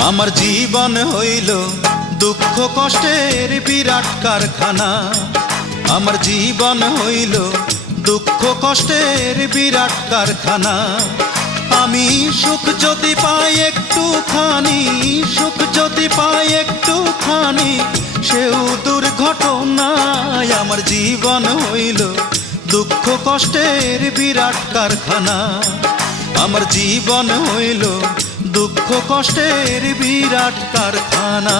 আমার জীবন হইল দুঃখ কষ্টের বিরাট কারখানা। আমার জীবন হইল দুঃখ কষ্টের বিরাট কারখানা। আমি সুখ যদি পাই একটুখানি, সুখ যদি পাই একটুখানি, সেও দুর্ঘটনায়। আমার জীবন হইল দুঃখ কষ্টের বিরাট কারখানা। আমার জীবন হইল দুঃখ কষ্টের বিরাট কারখানা।